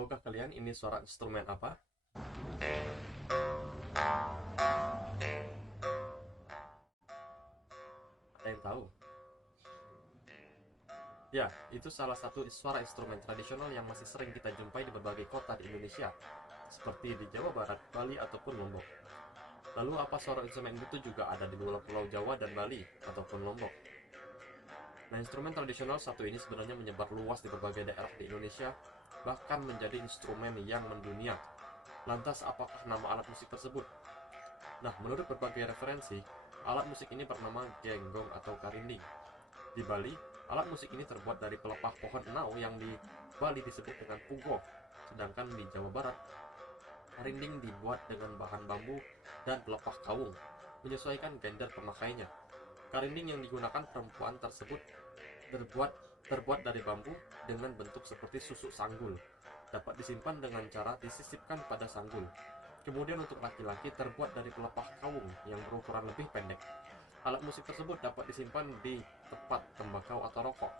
Tahukah kalian ini suara instrumen apa? Ada yang tahu? Ya, itu salah satu suara instrumen tradisional yang masih sering kita jumpai di berbagai kota di Indonesia, seperti di Jawa Barat, Bali, ataupun Lombok. Lalu apa suara instrumen itu juga ada di pulau Jawa dan Bali, ataupun Lombok? Nah, instrumen tradisional satu ini sebenarnya menyebar luas di berbagai daerah di Indonesia, bahkan menjadi instrumen yang mendunia. Lantas, apakah nama alat musik tersebut? Nah, menurut berbagai referensi, alat musik ini bernama genggong atau karinding. Di Bali, alat musik ini terbuat dari pelepah pohon enau yang di Bali disebut dengan pugo. Sedangkan di Jawa Barat, karinding dibuat dengan bahan bambu dan pelepah kawung, menyesuaikan gender pemakainya. Karinding yang digunakan perempuan tersebut terbuat terbuat dari bambu dengan bentuk seperti susuk sanggul. Dapat disimpan dengan cara disisipkan pada sanggul. Kemudian untuk laki-laki terbuat dari pelepah kawung yang berukuran lebih pendek. Alat musik tersebut dapat disimpan di tempat tembakau atau rokok.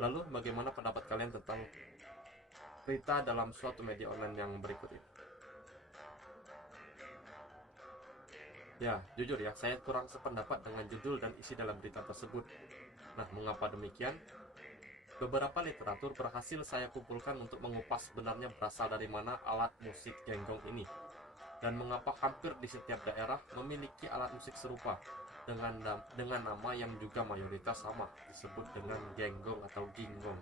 Lalu bagaimana pendapat kalian tentang berita dalam suatu media online yang berikut ini? Ya, jujur ya, saya kurang sependapat dengan judul dan isi dalam berita tersebut. Nah, mengapa demikian? Beberapa literatur berhasil saya kumpulkan untuk mengupas sebenarnya berasal dari mana alat musik genggong ini, dan mengapa hampir di setiap daerah memiliki alat musik serupa dengan nama yang juga mayoritas sama, disebut dengan genggong atau ginggong.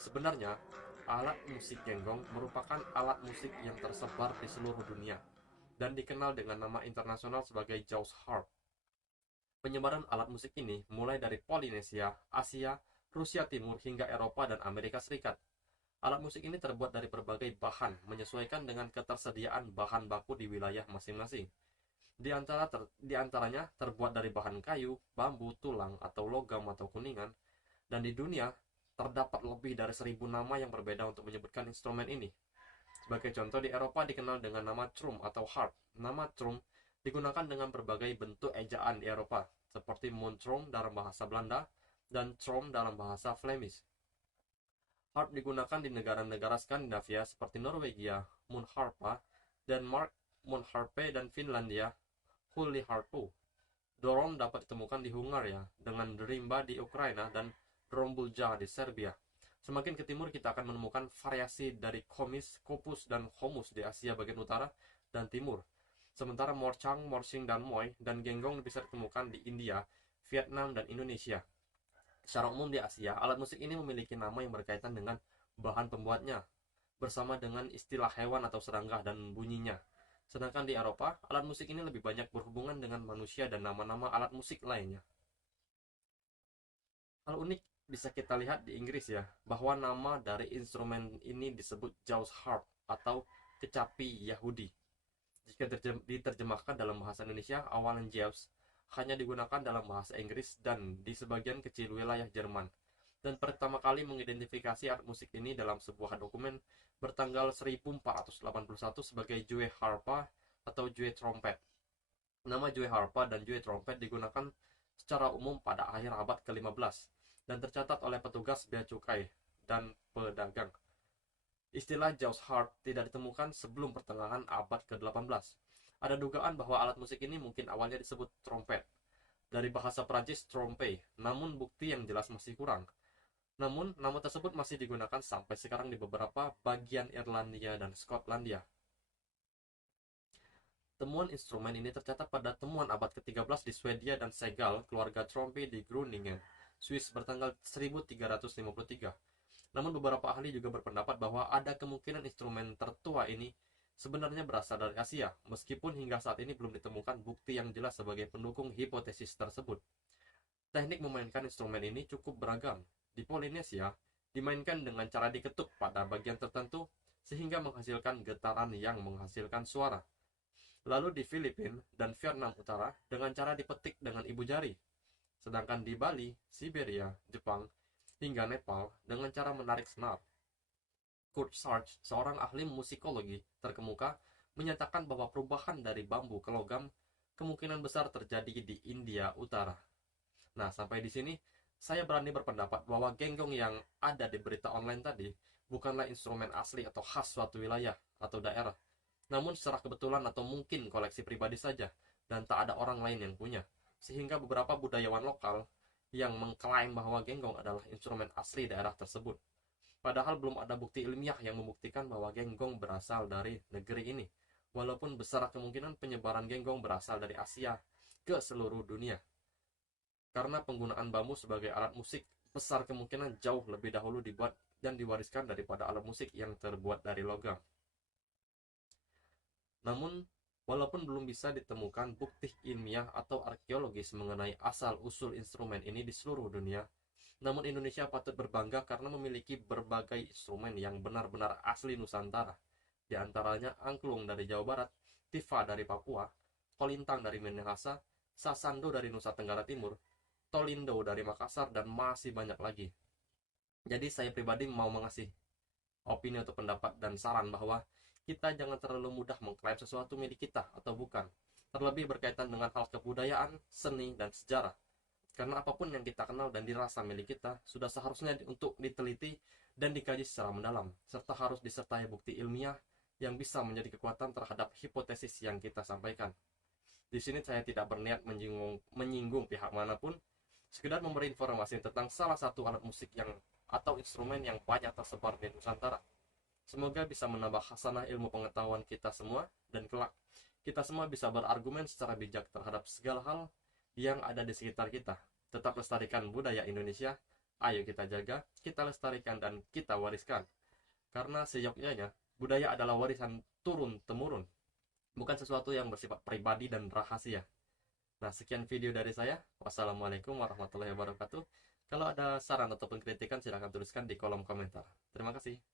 Sebenarnya, alat musik genggong merupakan alat musik yang tersebar di seluruh dunia dan dikenal dengan nama internasional sebagai Jaws harp. Penyebaran alat musik ini mulai dari Polinesia, Asia, Rusia Timur hingga Eropa dan Amerika Serikat. Alat musik ini terbuat dari berbagai bahan, menyesuaikan dengan ketersediaan bahan baku di wilayah masing-masing. Di antaranya terbuat dari bahan kayu, bambu, tulang, atau logam atau kuningan, dan di dunia terdapat lebih dari 1.000 nama yang berbeda untuk menyebutkan instrumen ini. Sebagai contoh, di Eropa dikenal dengan nama trum atau harp. Nama trum digunakan dengan berbagai bentuk ejaan di Eropa, seperti Montrum dalam bahasa Belanda dan Trom dalam bahasa Flemish. Harp digunakan di negara-negara Skandinavia seperti Norwegia, Munharpa, Denmark, Munharpe, dan Finlandia, Huliharpu. Dorom dapat ditemukan di Hungaria, dengan Drimba di Ukraina, dan Drombulja di Serbia. Semakin ke timur kita akan menemukan variasi dari komis, kopus, dan homus di Asia bagian utara dan timur. Sementara morcang, morsing, dan moy, dan genggong bisa ditemukan di India, Vietnam, dan Indonesia. Secara umum di Asia, alat musik ini memiliki nama yang berkaitan dengan bahan pembuatnya, bersama dengan istilah hewan atau serangga dan bunyinya. Sedangkan di Eropa, alat musik ini lebih banyak berhubungan dengan manusia dan nama-nama alat musik lainnya. Hal unik bisa kita lihat di Inggris ya, bahwa nama dari instrumen ini disebut Jaws harp atau kecapi Yahudi. Jika diterjemahkan dalam bahasa Indonesia, awalan Jaws hanya digunakan dalam bahasa Inggris dan di sebagian kecil wilayah Jerman. Dan pertama kali mengidentifikasi alat musik ini dalam sebuah dokumen bertanggal 1481 sebagai Joe Harpa atau Joe Trompet. Nama Joe Harpa dan Joe Trompet digunakan secara umum pada akhir abad ke-15 dan tercatat oleh petugas bea cukai dan pedagang. Istilah Jaws harp tidak ditemukan sebelum pertengahan abad ke-18. Ada dugaan bahwa alat musik ini mungkin awalnya disebut trompet, dari bahasa Prancis trompe, namun bukti yang jelas masih kurang. Namun, nama tersebut masih digunakan sampai sekarang di beberapa bagian Irlandia dan Skotlandia. Temuan instrumen ini tercatat pada temuan abad ke-13 di Swedia dan Segal, keluarga Trompe di Groningen, Swiss bertanggal 1353. Namun beberapa ahli juga berpendapat bahwa ada kemungkinan instrumen tertua ini sebenarnya berasal dari Asia, meskipun hingga saat ini belum ditemukan bukti yang jelas sebagai pendukung hipotesis tersebut. Teknik memainkan instrumen ini cukup beragam. Di Polinesia, dimainkan dengan cara diketuk pada bagian tertentu sehingga menghasilkan getaran yang menghasilkan suara. Lalu di Filipina dan Vietnam Utara dengan cara dipetik dengan ibu jari. Sedangkan di Bali, Siberia, Jepang, hingga Nepal dengan cara menarik senar. Kurt Sarge, seorang ahli musikologi terkemuka, menyatakan bahwa perubahan dari bambu ke logam kemungkinan besar terjadi di India Utara. Nah, sampai di sini Saya berani berpendapat bahwa genggong yang ada di berita online tadi bukanlah instrumen asli atau khas suatu wilayah atau daerah, namun secara kebetulan atau mungkin koleksi pribadi saja, dan tak ada orang lain yang punya. Sehingga beberapa budayawan lokal yang mengklaim bahwa genggong adalah instrumen asli daerah tersebut. Padahal belum ada bukti ilmiah yang membuktikan bahwa genggong berasal dari negeri ini. Walaupun besar kemungkinan penyebaran genggong berasal dari Asia ke seluruh dunia. Karena penggunaan bambu sebagai alat musik besar kemungkinan jauh lebih dahulu dibuat dan diwariskan daripada alat musik yang terbuat dari logam. Namun, walaupun belum bisa ditemukan bukti ilmiah atau arkeologis mengenai asal-usul instrumen ini di seluruh dunia, namun Indonesia patut berbangga karena memiliki berbagai instrumen yang benar-benar asli Nusantara. Di antaranya angklung dari Jawa Barat, tifa dari Papua, kolintang dari Minahasa, sasando dari Nusa Tenggara Timur, tolindo dari Makassar, dan masih banyak lagi. Jadi saya pribadi mau mengasih opini atau pendapat dan saran bahwa kita jangan terlalu mudah mengklaim sesuatu milik kita atau bukan, terlebih berkaitan dengan hal kebudayaan, seni, dan sejarah. Karena apapun yang kita kenal dan dirasa milik kita sudah seharusnya untuk diteliti dan dikaji secara mendalam, serta harus disertai bukti ilmiah yang bisa menjadi kekuatan terhadap hipotesis yang kita sampaikan. Di sini saya tidak berniat menyinggung pihak manapun, sekedar memberi informasi tentang salah satu alat musik yang atau instrumen yang banyak tersebar di Nusantara. Semoga bisa menambah khasanah ilmu pengetahuan kita semua, dan kelak kita semua bisa berargumen secara bijak terhadap segala hal yang ada di sekitar kita. Tetap lestarikan budaya Indonesia. Ayo kita jaga, kita lestarikan, dan kita wariskan. Karena seyogyanya, budaya adalah warisan turun-temurun, bukan sesuatu yang bersifat pribadi dan rahasia. Nah, sekian video dari saya. Wassalamualaikum warahmatullahi wabarakatuh. Kalau ada saran ataupun kritikan, silahkan tuliskan di kolom komentar. Terima kasih.